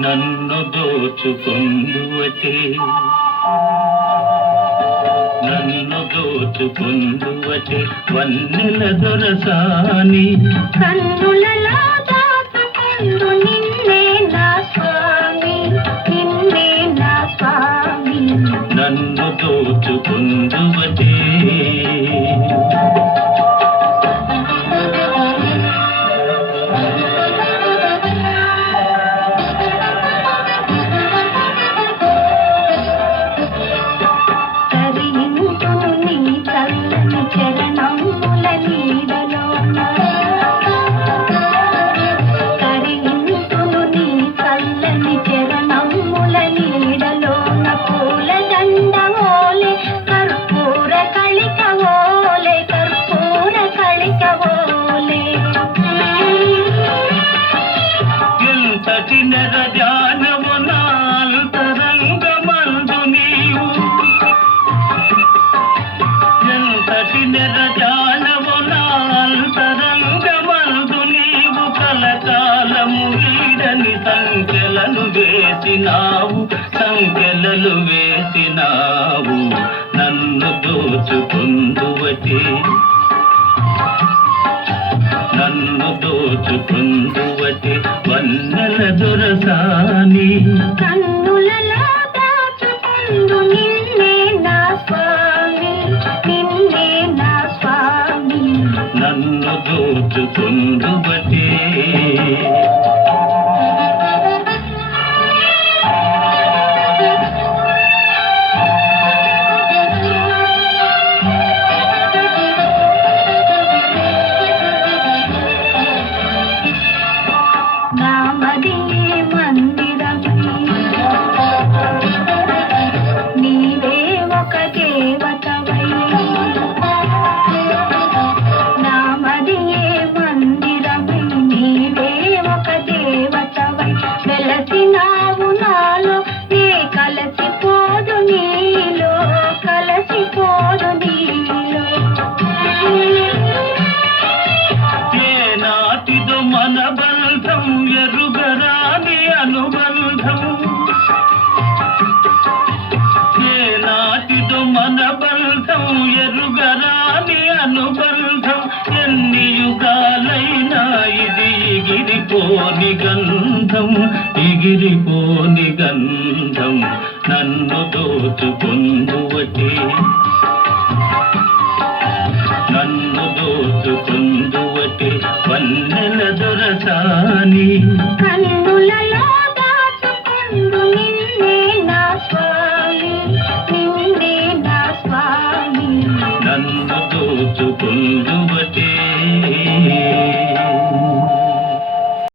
నన్ను దోచుకుందువటే నన్ను దోచుకుందువటే వన్నెల దొరసాని కన్నులలో దాచుకుందు నిన్నే నా స్వామి నిన్నే నా స్వామి నన్ను దోచుకుందువటే సంకెలలు వేసినావు నన్ను దోచుకుందువటే నన్ను దోచుకుందువటే వన్నెల దొరసాని కన్నులలో దాచుకుందు నిన్నే నా స్వామి నిన్నే నా స్వామి నన్ను దోచుకుందువటే మన బంధం ఎరుగరాని అనుబంధం ఏనాటిదో మన బంధం ఎరుగరాని అనుబంధం ఎన్ని యుగాలైనా ఇది ఎగిరిపోని గంధం ఎగిరిపోని గంధం నన్ను దోచుకుందువటే నన్ను దోచుకుందువటే వన్నెల దొరసాని కన్నులలో దాచుకుందు నిన్నే నా స్వామి నిన్నే నా స్వామి నన్ను దోచుకుందువటే